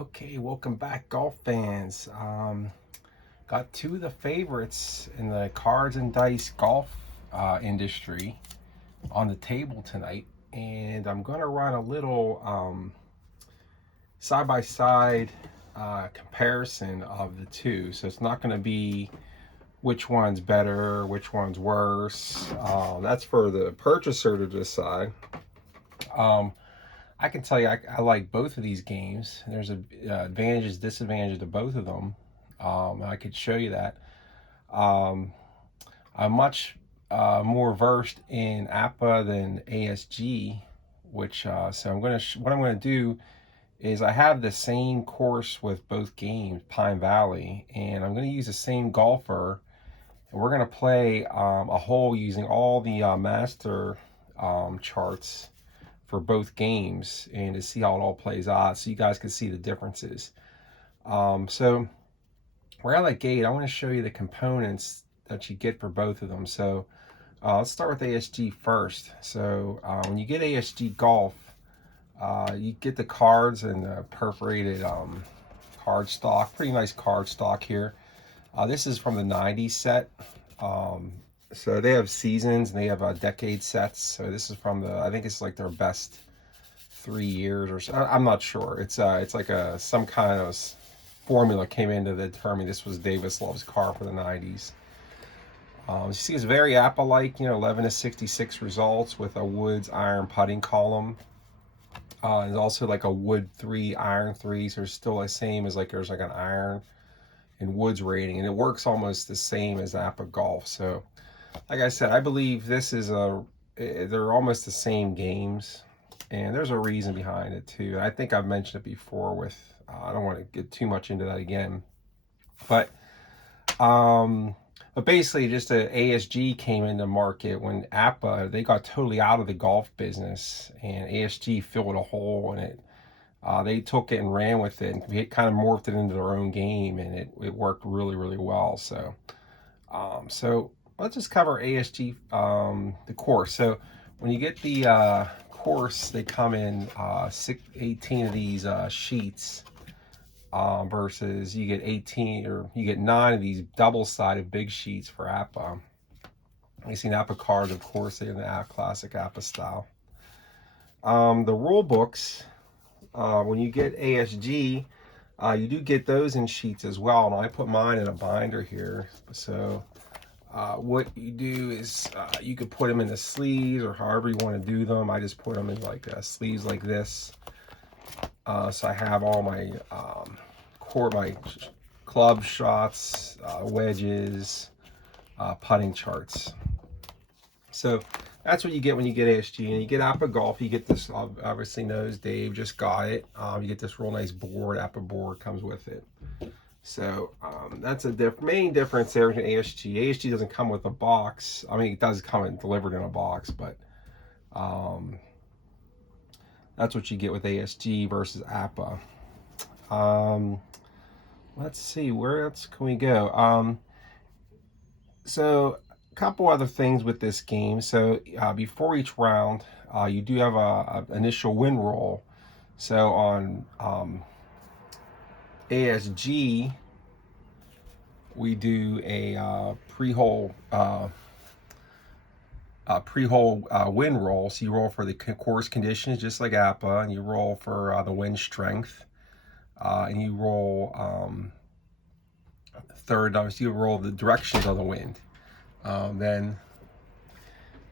Okay, welcome back, golf fans. Got two of the favorites in the cards and dice golf industry on the table tonight, and I'm going to run a little side-by-side comparison of the two. So it's not going to be which one's better, which one's worse. That's for the purchaser to decide. I can tell you, I like both of these games. There's advantages, disadvantages to both of them. I could show you that. Um, I'm much more versed in APBA than ASG, which so what I'm gonna do is I have the same course with both games, Pine Valley, and I'm gonna use the same golfer, and we're gonna play a hole using all the master charts for both games and to see how it all plays out so you guys can see the differences. So right out of the gate, I want to show you the components that you get for both of them. So let's start with ASG first. So when you get ASG Golf, you get the cards and the perforated card stock. Pretty nice card stock here. This is from the 90s set. So they have seasons and they have decade sets. So this is from I think it's like their best 3 years or so. I'm not sure. It's like some kind of formula came in to determine this was Davis Love's car for the 90s. You see it's very APBA-like, 11 to 66 results with a Woods iron putting column. And also like a Wood 3 iron 3, so it's still the same as there's like an iron and Woods rating, and it works almost the same as APBA Golf. So like I said, I believe they're almost the same games, and there's a reason behind it too. I think I've mentioned it before with, I don't want to get too much into that again, but basically just ASG came into market when APBA, they got totally out of the golf business, and ASG filled a hole in it. They took it and ran with it and kind of morphed it into their own game, and it worked really, really well. So let's just cover ASG, the course. So when you get the course, they come in 18 of these sheets versus you get 18 or you get 9 of these double-sided big sheets for APBA. You see APBA cards, of course, they're in the classic APBA style. The rule books, when you get ASG, you do get those in sheets as well, and I put mine in a binder here. So what you do is you could put them in the sleeves or however you want to do them. I just put them in like sleeves like this. So I have all my my club shots, wedges, putting charts. So that's what you get when you get ASG. And you get APBA Golf, you get this, obviously knows Dave just got it. You get this real nice board, APBA board comes with it. So that's a main difference there between ASG. ASG doesn't come with a box. I mean, it does come delivered in a box, but that's what you get with ASG versus APBA. Let's see, where else can we go? So a couple other things with this game. So before each round, you do have a initial win roll. So on ASG, we do a pre-hole wind roll. So you roll for the course conditions, just like APBA, and you roll for the wind strength, and you roll third. Obviously, you roll the directions of the wind. Then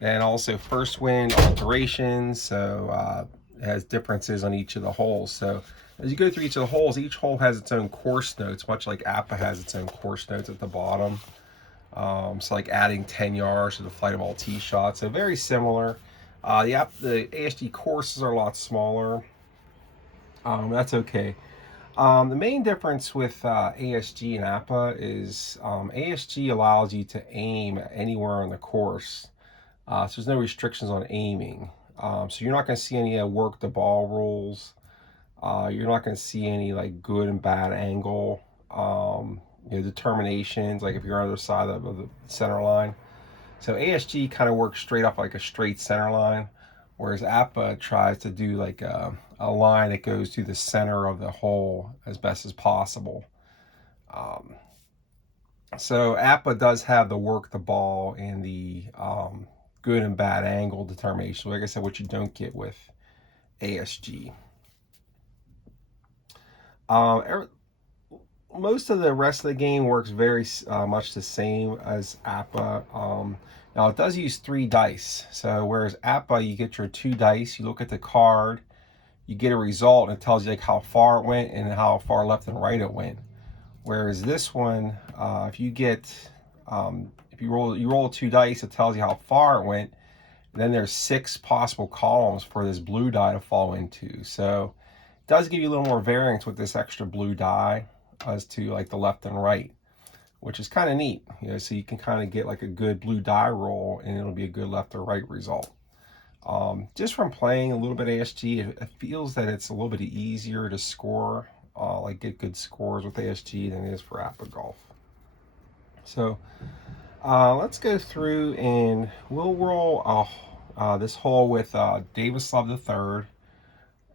also first wind alterations. So it has differences on each of the holes. So as you go through each of the holes, each hole has its own course notes, much like APBA has its own course notes at the bottom. So like adding 10 yards to the flight of all tee shots. So very similar. The ASG courses are a lot smaller. That's okay. The main difference with ASG and APBA is ASG allows you to aim anywhere on the course. So there's no restrictions on aiming. So you're not going to see any work the ball rules. You're not going to see any like good and bad angle determinations, like if you're on the other side of the center line. So ASG kind of works straight up like a straight center line, whereas APBA tries to do like a line that goes through the center of the hole as best as possible. So APBA does have the work the ball and the good and bad angle determination. Like I said, what you don't get with ASG. Most of the rest of the game works very much the same as APBA. Now it does use 3 dice. So whereas APBA, you get your 2 dice, you look at the card, you get a result, and it tells you like how far it went and how far left and right it went. Whereas this one, if you get, if you roll 2 dice, it tells you how far it went. And then there's 6 possible columns for this blue die to fall into. So it does give you a little more variance with this extra blue die as to like the left and right, which is kind of neat. You know, so you can kind of get like a good blue die roll, and it'll be a good left or right result. Just from playing a little bit ASG, it feels that it's a little bit easier to score, like get good scores with ASG than it is for APBA Golf. So let's go through and we'll roll this hole with Davis Love III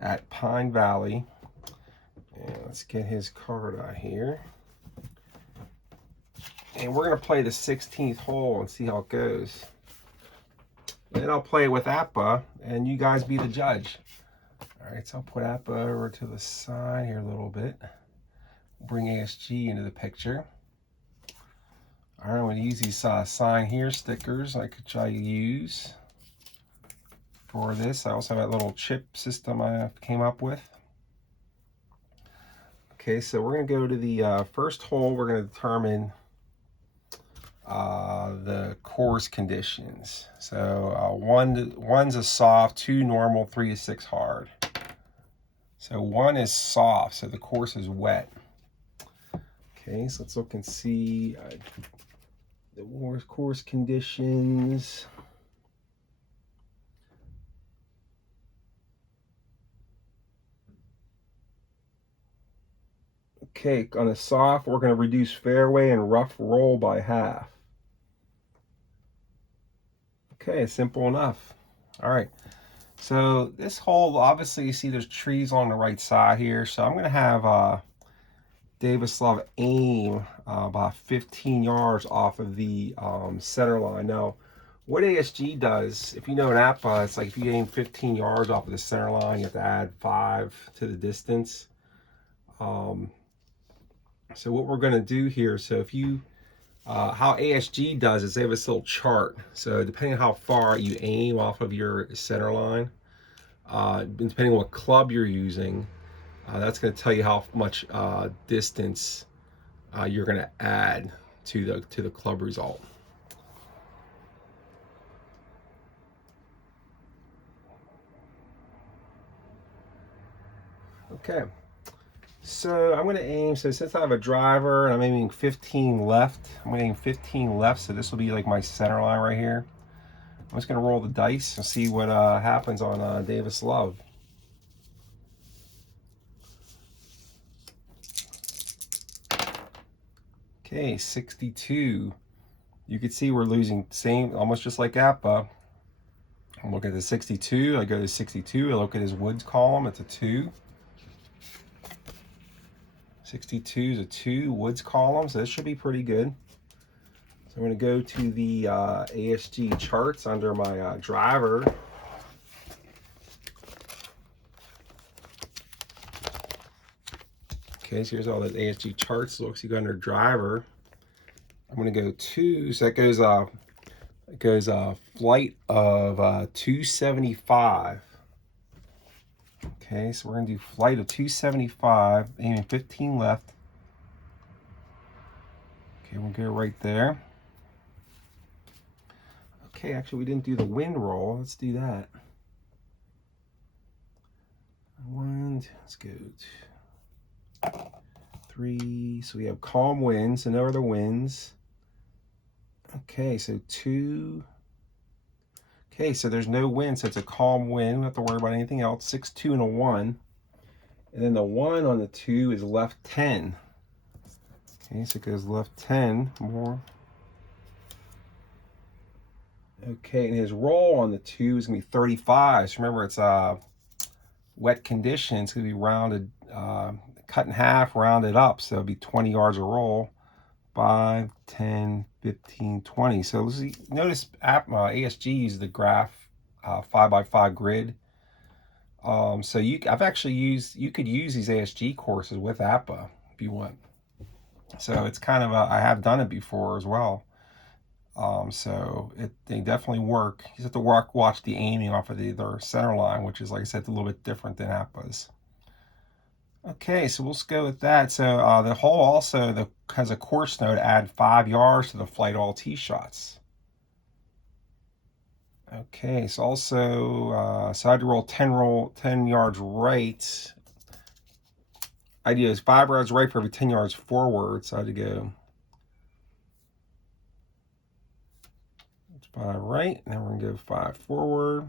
at Pine Valley. And let's get his card out here. And we're going to play the 16th hole and see how it goes. Then I'll play it with APBA, and you guys be the judge. All right, so I'll put APBA over to the side here a little bit. Bring ASG into the picture. All right, I'm going to use these sign here stickers I could try to use for this. I also have that little chip system I came up with. Okay, so we're going to go to the first hole. We're going to determine the course conditions. So one's a soft, 2 normal, 3 to 6 hard. So 1 is soft, so the course is wet. Okay, so let's look and see the course conditions. Okay, on a soft, we're going to reduce fairway and rough roll by half. Okay, simple enough. All right, so this hole, obviously you see there's trees on the right side here, so I'm going to have Davis Love aim about 15 yards off of the center line. Now, what ASG does, if you know an APBA, it's like if you aim 15 yards off of the center line, you have to add 5 to the distance. So what we're going to do here, so if you, how ASG does is they have this little chart. So depending on how far you aim off of your center line, depending on what club you're using, that's going to tell you how much distance you're going to add to the club result. Okay. So I'm going to aim, so since I have a driver and I'm aiming 15 left, I'm going to aim 15 left, so this will be like my center line right here. I'm just going to roll the dice and see what happens on Davis Love. Okay, 62. You can see we're losing same, almost just like APBA. I'm looking at the 62, I go to 62, I look at his woods column, it's a 2. 62 is a 2 woods column, so this should be pretty good. So I'm going to go to the ASG charts under my driver. Okay, so here's all the ASG charts. Looks, you go under driver. I'm going to go 2, so that goes flight of 275. Okay, so we're going to do flight of 275, aiming 15 left. Okay, we'll go right there. Okay, actually we didn't do the wind roll. Let's do that. Let's go 3. So we have calm winds, so no other winds. Okay, so 2. Okay, so there's no wind, so it's a calm wind. We don't have to worry about anything else. 6, 2, and a 1. And then the 1 on the 2 is left 10. Okay, so it goes left 10 more. Okay, and his roll on the 2 is going to be 35. So remember, it's wet conditions. It's going to be rounded, cut in half, rounded up. So it'll be 20 yards a roll. 5, 10, 15, 20. So notice ASG uses the graph 5x5 grid. So I've actually you could use these ASG courses with APBA if you want. So it's kind of I have done it before as well. So they definitely work. You just have to watch the aiming off of their center line, which is, like I said, a little bit different than APBA's. Okay, so we'll go with that. So the hole also has a course note to add 5 yards to the flight all tee shots. Okay, so also, so I had to roll 10 yards right. Idea is 5 yards right for every 10 yards forward. So I had to go 5 right, and then we're gonna go 5 forward.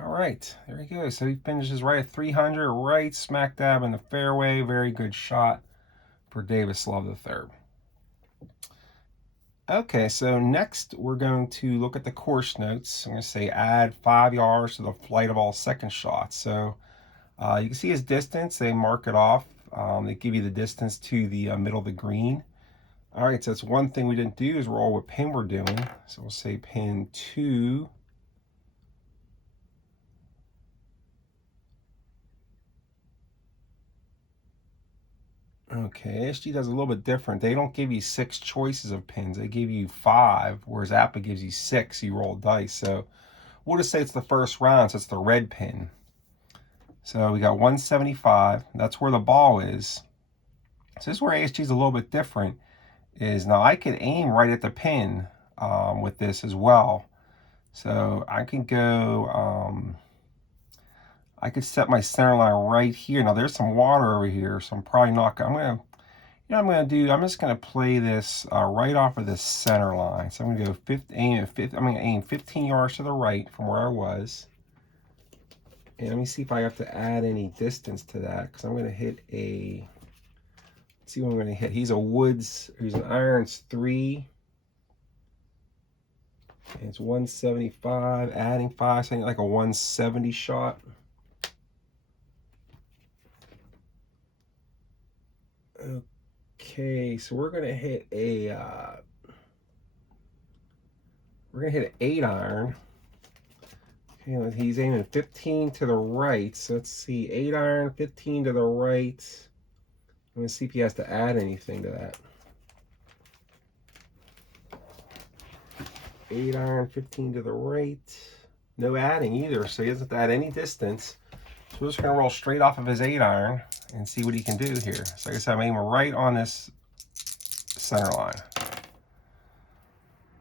All right, there he goes. So he finishes right at 300, right smack dab in the fairway. Very good shot for Davis Love III. Okay, so next we're going to look at the course notes. I'm going to say add 5 yards to the flight of all second shots. So you can see his distance. They mark it off. They give you the distance to the middle of the green. All right, so that's one thing we didn't do is roll what pin we're doing. So we'll say pin 2. Okay, ASG does a little bit different. They don't give you 6 choices of pins. They give you 5, whereas APBA gives you 6. You roll dice. So we'll just say it's the first round, so it's the red pin. So we got 175. That's where the ball is. So this is where ASG is a little bit different. Is now I could aim right at the pin with this as well. So I can go, I could set my center line right here. Now there's some water over here, so I'm probably not, I'm just gonna play this right off of this center line. So I'm gonna go I'm gonna aim 15 yards to the right from where I was. And let me see if I have to add any distance to that, because I'm gonna hit let's see what I'm gonna hit. He's an irons 3. And it's 175, adding 5, something like a 170 shot. Okay, so we're gonna hit an 8 iron. Okay, he's aiming 15 to the right. So let's see, 8 iron, 15 to the right. I'm gonna see if he has to add anything to that. 8 iron, 15 to the right. No adding either, so he doesn't add any distance. So we're just gonna roll straight off of his 8 iron and see what he can do here. So like I said, I'm aiming right on this center line.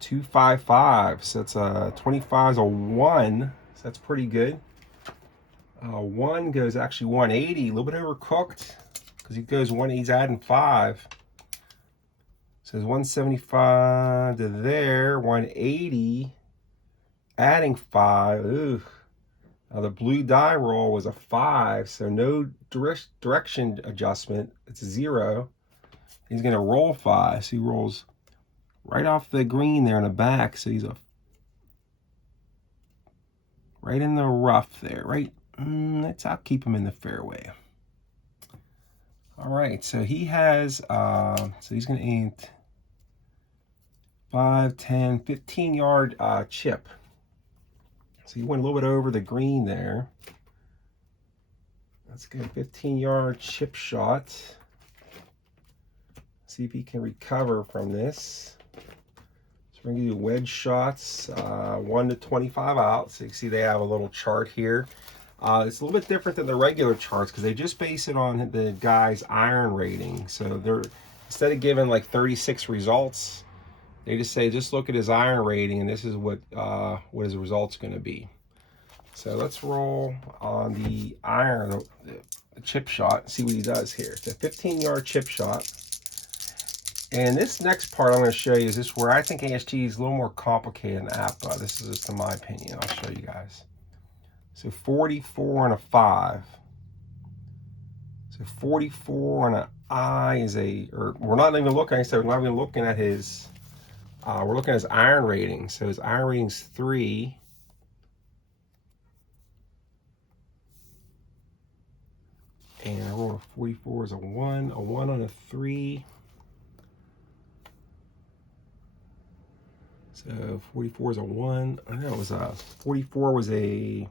255, so it's a 25 is a 1, so that's pretty good. 1 goes actually 180, a little bit overcooked, because he goes he's adding 5. So it's 175 to there, 180, adding 5. Ooh. Now the blue die roll was a 5, so no direction adjustment. It's a 0. He's gonna roll 5, so he rolls right off the green there in the back. So he's right in the rough there, right? I'll keep him in the fairway. All right, so he has, so he's gonna aim 5, 10, 15 yard chip. So he went a little bit over the green there. Let's go 15 yard chip shot. See if he can recover from this. So we're gonna do wedge shots, 1 to 25 out. So you can see they have a little chart here. It's a little bit different than the regular charts because they just base it on the guy's iron rating. So they're, instead of giving like 36 results, they just say, just look at his iron rating and this is what his result's gonna be. So let's roll on the iron, the chip shot, and see what he does here. It's a 15 yard chip shot. And this next part I'm going to show you is this where I think ASG is a little more complicated than APBA. This is just in my opinion. I'll show you guys. So 44 and a 5. So 44 and an I is we're not even looking, I said we're not even looking at his we're looking at his iron rating. So his iron rating's 3. And I rolled a 44 as a 1 on a 3. So 44 is a 1. I know it was a 44 was a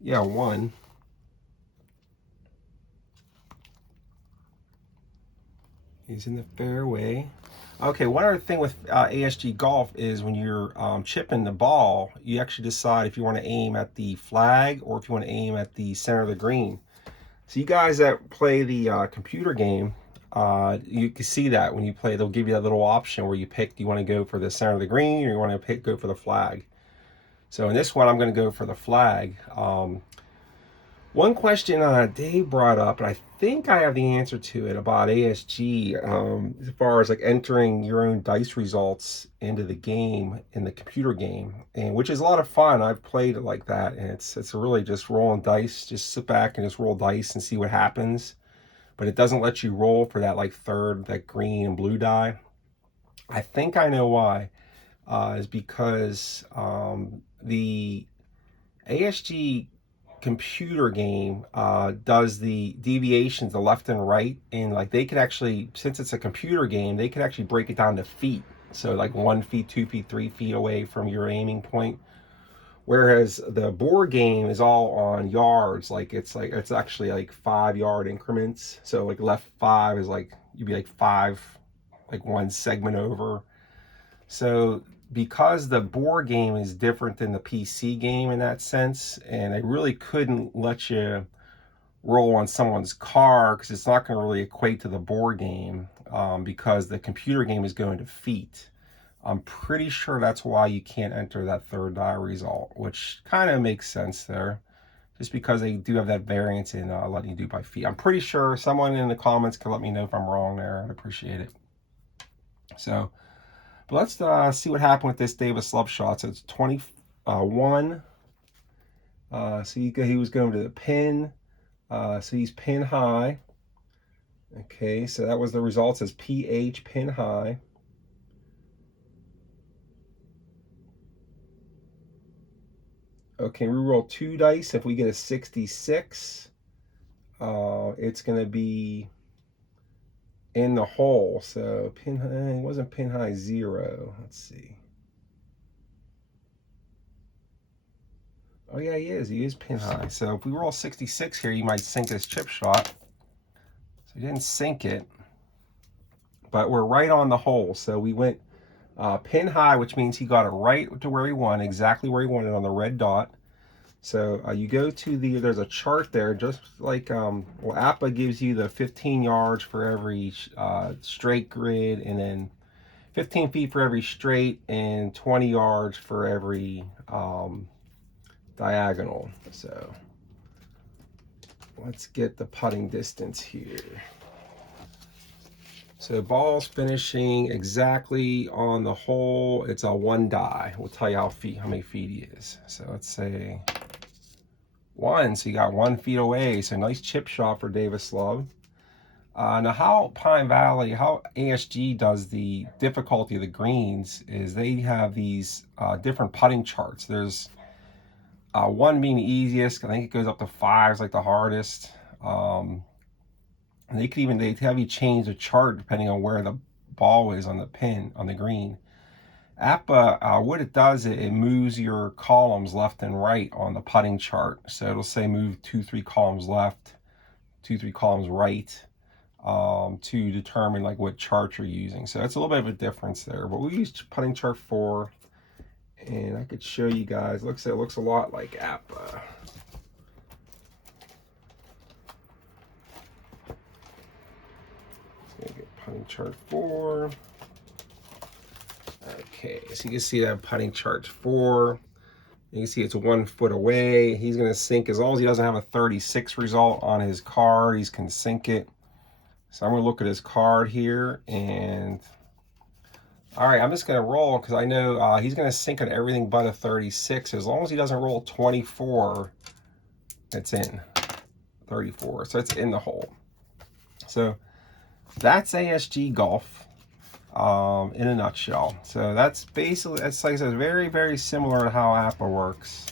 1. He's in the fairway. Okay, one other thing with ASG Golf is when you're chipping the ball, you actually decide if you want to aim at the flag or if you want to aim at the center of the green. So you guys that play the computer game, you can see that when you play, they'll give you that little option where you pick, do you want to go for the center of the green or you want to go for the flag? So in this one, I'm going to go for the flag. One question Dave brought up, and I think I have the answer to it about ASG, as far as like entering your own dice results into the game, in the computer game, and which is a lot of fun. I've played it like that, and it's really just rolling dice. Just sit back and just roll dice and see what happens. But it doesn't let you roll for that like third, that green and blue die. I think I know why. Is because the ASG computer game does the deviations, the left and right, and like they could actually, since it's a computer game, they could actually break it down to feet. So like 1 feet, 2 feet, 3 feet away from your aiming point. Whereas the board game is all on yards, like it's actually like 5-yard increments. So like left 5 is like, you'd be like 5, like 1 segment over. So because the board game is different than the PC game in that sense, and they really couldn't let you roll on someone's car because it's not going to really equate to the board game, because the computer game is going to feet. I'm pretty sure that's why you can't enter that third die result, which kind of makes sense there, just because they do have that variance in letting you do by feet. I'm pretty sure. Someone in the comments can let me know if I'm wrong there. I'd appreciate it. So, but let's see what happened with this Davis Love shot. So it's 21. So he was going to the pin. So he's pin high. Okay, so that was the results as PH pin high. Okay, we roll 2 dice. If we get a 66, it's going to be in the hole. So pin high, it wasn't pin high 0. Let's see. Oh yeah, he is pin high. So if we roll 66 here, you might sink this chip shot. So he didn't sink it, but we're right on the hole. So we went pin high, which means he got it right to where he wanted, exactly where he wanted on the red dot. So you go to there's a chart there, just like, well, APBA gives you the 15 yards for every straight grid, and then 15 feet for every straight, and 20 yards for every diagonal. So let's get the putting distance here. So ball's finishing exactly on the hole. It's a 1 die. We'll tell you how many feet he is. So let's say 1. So you got 1 feet away. So nice chip shot for Davis Love. Now how Pine Valley, how ASG does the difficulty of the greens is they have these different putting charts. There's 1 being the easiest. I think it goes up to 5 is like the hardest. And they have you change the chart depending on where the ball is on the pin, on the green. APBA, what it does, it moves your columns left and right on the putting chart. So it'll say move 2-3 columns left, 2-3 columns right, to determine like what chart you're using. So that's a little bit of a difference there. But we use putting chart 4, and I could show you guys. It looks a lot like APBA. Putting chart 4. Okay, so you can see that putting chart 4. You can see it's 1 foot away. He's going to sink as long as he doesn't have a 36 result on his card. He's going to sink it. So I'm going to look at his card here, and all right, I'm just going to roll because I know he's going to sink on everything but a 36. As long as he doesn't roll 24, it's in 34. So it's in the hole. So that's ASG Golf. in a nutshell. So that's basically, that's like I said, very, very similar to how APBA works.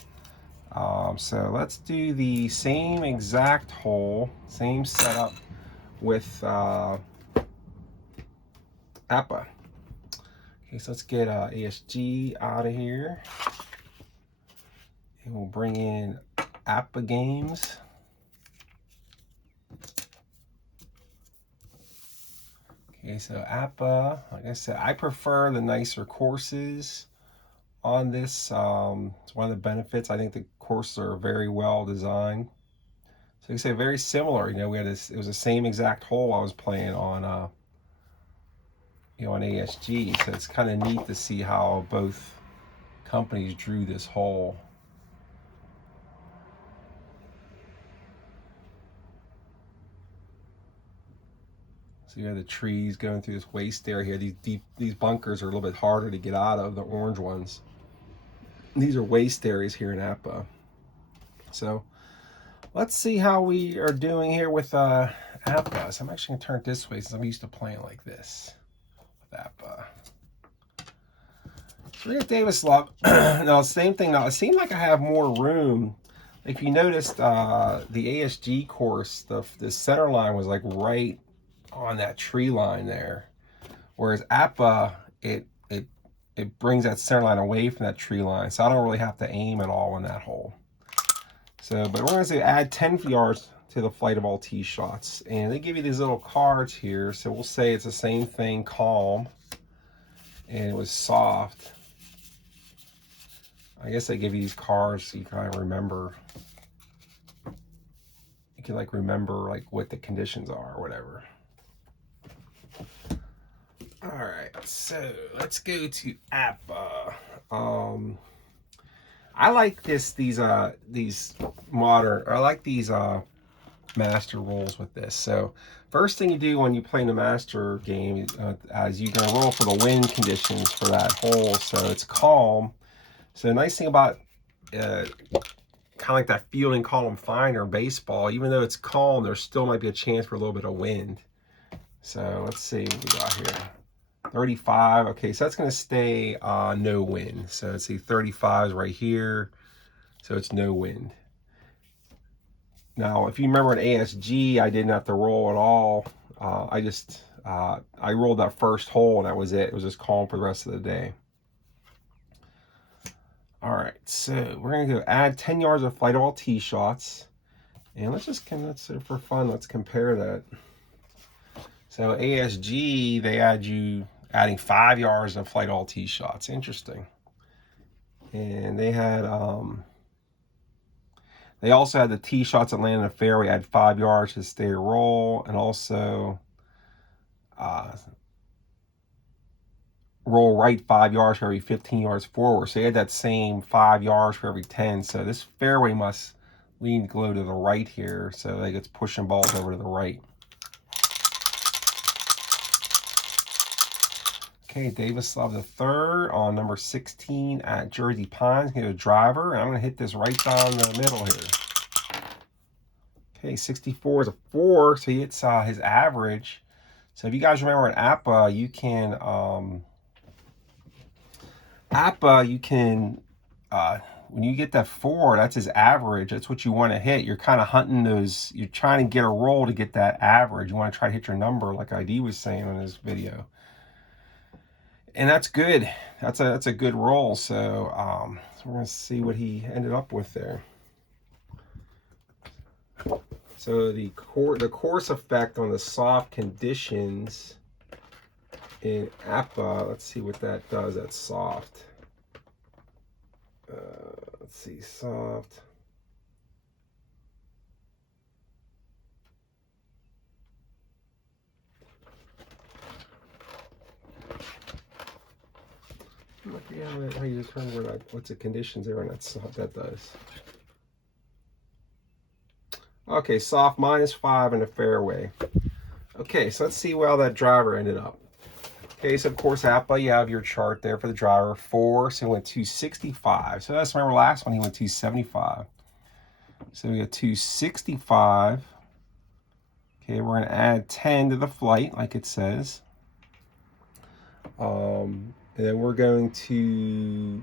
So let's do the same exact hole, same setup with APBA. Okay, so let's get ASG out of here. And we'll bring in APBA games. Okay, so APBA, like I said, I prefer the nicer courses on this. It's one of the benefits. I think the courses are very well designed. So you say very similar. You know, we had this. It was the same exact hole I was playing on, you know, on ASG. So it's kind of neat to see how both companies drew this hole. So you have the trees going through this waste area here. These bunkers are a little bit harder to get out of, the orange ones. These are waste areas here in APBA. So let's see how we are doing here with APBA. So I'm actually gonna turn it this way since I'm used to playing like this with APBA. So we got Davis Love. Now, same thing. Now, it seemed like I have more room. If you noticed, the ASG course, the center line was like right on that tree line there. Whereas APBA, it brings that center line away from that tree line. So I don't really have to aim at all in that hole. So, but we're going to say add 10 yards to the flight of all tee shots. And they give you these little cards here. So we'll say it's the same thing, calm. And it was soft. I guess they give you these cards so you kind of remember. You can like remember like what the conditions are or whatever. All right, so let's go to APBA. I like these modern, or I like these master rolls with this. So first thing you do when you play in the master game is you're gonna roll for the wind conditions for that hole. So it's calm. So the nice thing about kind of like that fielding column finder in baseball, even though it's calm, there still might be a chance for a little bit of wind. So let's see what we got here. 35. Okay, so that's going to stay no wind. So let's see, 35 is right here. So it's no wind. Now, if you remember in ASG, I didn't have to roll at all. I rolled that first hole and that was it. It was just calm for the rest of the day. All right, so we're going to go add 10 yards of flight of all tee shots. And let's for fun, let's compare that. So ASG, they add you adding 5 yards of flight all tee shots. Interesting. And they had they also had the tee shots that land in the fairway, add 5 yards to stay or roll, and also roll right 5 yards for every 15 yards forward. So they had that same 5 yards for every 10. So this fairway must lean to go to the right here. So like it's pushing balls over to the right. Okay, Davis Love the third on number 16 at Jersey Pines. Get a driver, and I'm going to hit this right down the middle here. Okay, 64 is a 4, so he hits his average. So if you guys remember in APBA, you can when you get that 4, that's his average. That's what you want to hit. You're kind of hunting those. You're trying to get a roll to get that average. You want to try to hit your number, like ID was saying in his video. And that's good. That's a good roll. So, so we're gonna see what he ended up with there. So the course effect on the soft conditions in APBA. Let's see what that does. That's soft. Let's see, soft. How you determine what's the conditions there, and that's what that does. Okay, soft -5 in the fairway. Okay, so let's see how that driver ended up. Okay, so of course APBA, you have your chart there for the driver. 4, so he went 265. So let's remember last one he went 275. So we got 265. Okay, we're gonna add 10 to the flight, like it says. And then we're going to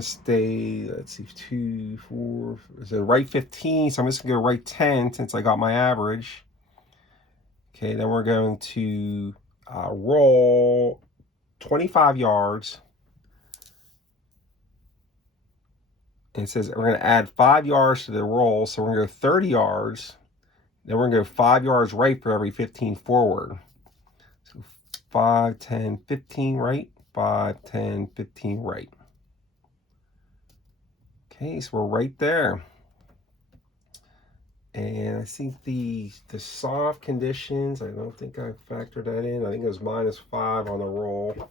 stay, let's see, 2, 4, so right 15. So I'm just gonna go right 10 since I got my average. Okay, then we're going to roll 25 yards. And it says we're going to add 5 yards to the roll, so we're going to go 30 yards. Then we're going to go 5 yards right for every 15 forward. So 5, 10, 15 right, 5, 10, 15 right. Okay, so we're right there. And I think the soft conditions, I don't think I factored that in. I think it was -5 on the roll. So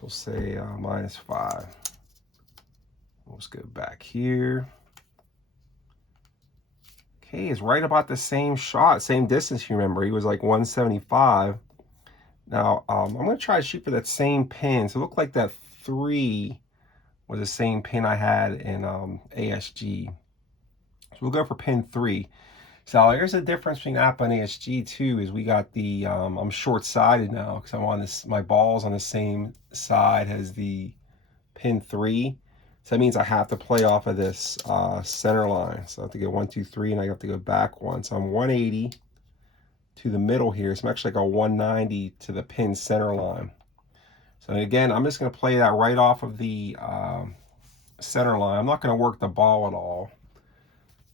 we'll say -5. Let's go back here. Okay, it's right about the same shot, same distance. You remember, he was like 175. Now, I'm going to try to shoot for that same pin. So it looked like that 3 was the same pin I had in ASG. So we'll go for pin 3. So here's the difference between APBA and ASG too, is we got the, I'm short-sided now because I'm on this, my ball's on the same side as the pin 3. So that means I have to play off of this center line. So I have to go 1, 2, 3, and I have to go back 1. So I'm 180 to the middle here. So I'm actually like a 190 to the pin center line. So again, I'm just going to play that right off of the center line. I'm not going to work the ball at all.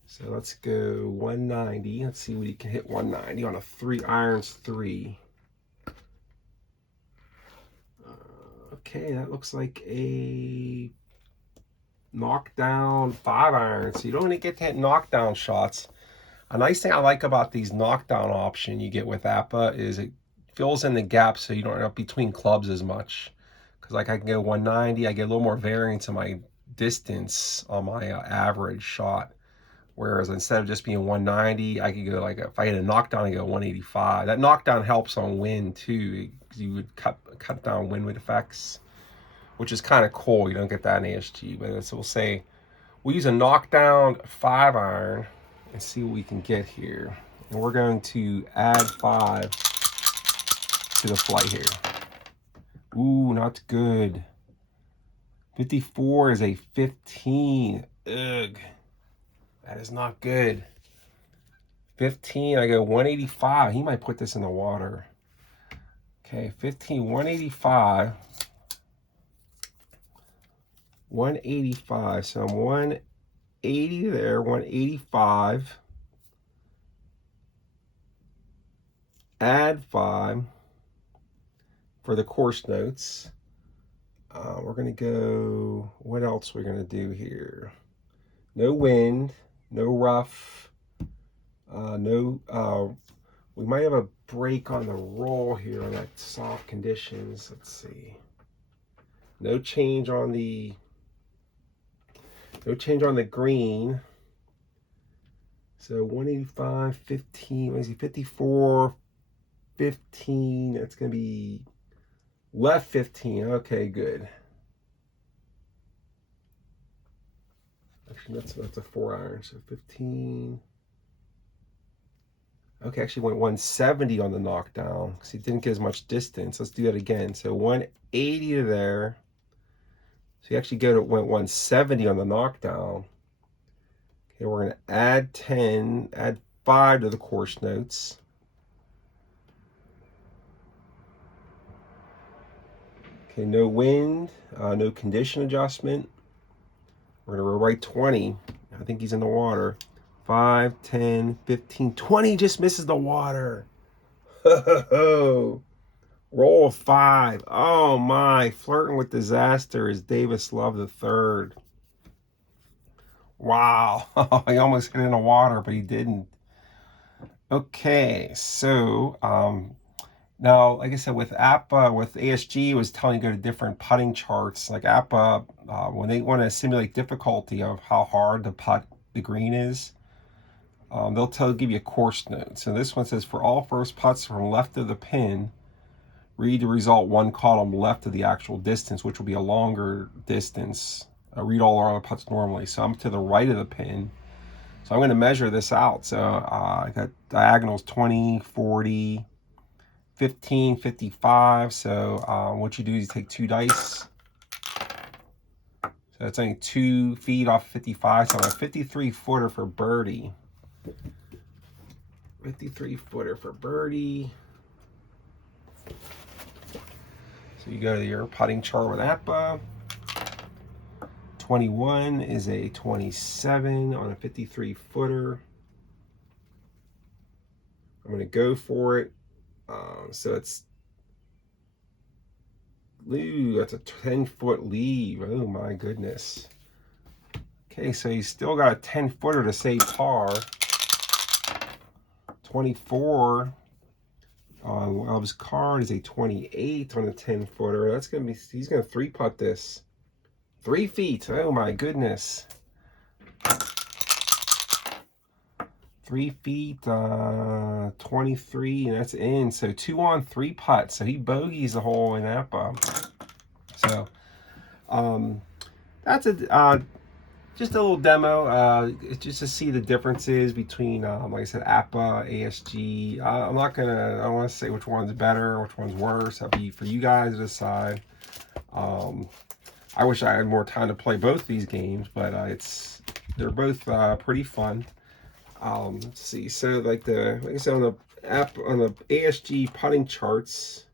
So let's go 190. Let's see what he can hit 190 on a 3 irons 3. Okay, that looks like a knockdown 5 iron. So you don't really get to hit knockdown shots. A nice thing I like about these knockdown option you get with APBA is it fills in the gap so you don't end up between clubs as much. Because like I can go 190, I get a little more variance in my distance on my average shot. Whereas instead of just being 190, I could go like, if I hit a knockdown, I go 185. That knockdown helps on wind too, because you would cut down wind effects, which is kind of cool. You don't get that in ASG, but so we'll say we'll use a knockdown 5 iron and see what we can get here. And we're going to add 5 to the flight here. Ooh, not good. 54 is a 15. Ugh. That is not good. 15, I go 185. He might put this in the water. Okay, 15, 185. 185. So I'm 180 there, 185. Add 5 for the course notes. We're going to go, what else we're going to do here? No wind, no rough, we might have a break on the roll here on that soft conditions. Let's see. No change on the green. So 185, 15, what is he, 54, 15, that's going to be left 15. Okay, good. Actually, that's a 4 iron, so 15. Okay, actually went 170 on the knockdown because he didn't get as much distance. Let's do that again. So 180 to there. So he actually went 170 on the knockdown. Okay, we're going to add 10, add 5 to the course notes. Okay, no wind, no condition adjustment. We're going to write 20. I think he's in the water. 5, 10, 15, 20 just misses the water. Roll 5. Oh my, flirting with disaster is Davis Love III. Wow, he almost hit in the water, but he didn't. Okay, so now, like I said, with APBA, with ASG, it was telling you to go to different putting charts. Like APBA, when they want to simulate difficulty of how hard to putt the green is, they'll give you a course note. So this one says, for all first putts from left of the pin, read the result 1 column left of the actual distance, which will be a longer distance. Read all our other putts normally. So I'm to the right of the pin. So I'm going to measure this out. So I got diagonals 20, 40, 15, 55. So what you do is you take 2 dice. So it's only 2 feet off 55. So I'm a 53 footer for birdie. 53 footer for birdie. So you go to your putting chart with APBA. 21 is a 27 on a 53 footer. I'm going to go for it. So it's, ooh, that's a 10-foot lead. Oh my goodness. Okay, so he's still got a 10-footer to save par. 24 on Love's card is a 28 on a 10-footer. That's gonna be, he's gonna 3-putt this. 3 feet. Oh my goodness. 3 feet, 23, and that's in. So 2 on 3 putts. So he bogeys the hole in APBA. So that's a just a little demo, just to see the differences between, like I said, APBA, ASG. I don't want to say which one's better, which one's worse. That'll be for you guys to decide. I wish I had more time to play both these games, but they're both pretty fun. Let's see. So like I said, on the ASG putting charts,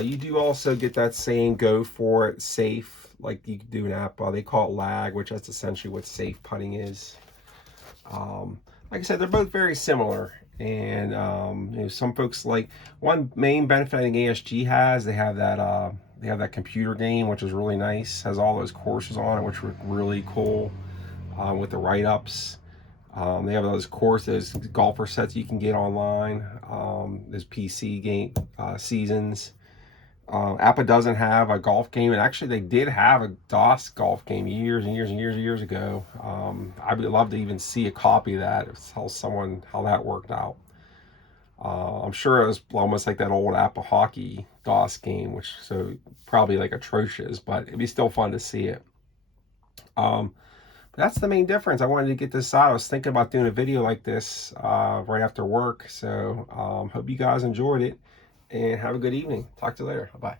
you do also get that same go for it safe, like you could do in APBA. They call it lag, which that's essentially what safe putting is. Like I said, they're both very similar. And you know, some folks like, one main benefit I think ASG has, they have that computer game, which is really nice. Has all those courses on it, which were really cool, with the write-ups. They have those golfer sets you can get online. There's PC game seasons. APBA doesn't have a golf game, and actually they did have a DOS golf game years and years and years and years ago. I would love to even see a copy of that, tell someone how that worked out. I'm sure it was almost like that old APBA hockey DOS game, which so probably like atrocious, but it'd be still fun to see it. That's the main difference. I wanted to get this out. I was thinking about doing a video like this right after work. So hope you guys enjoyed it, and have a good evening. Talk to you later. Bye.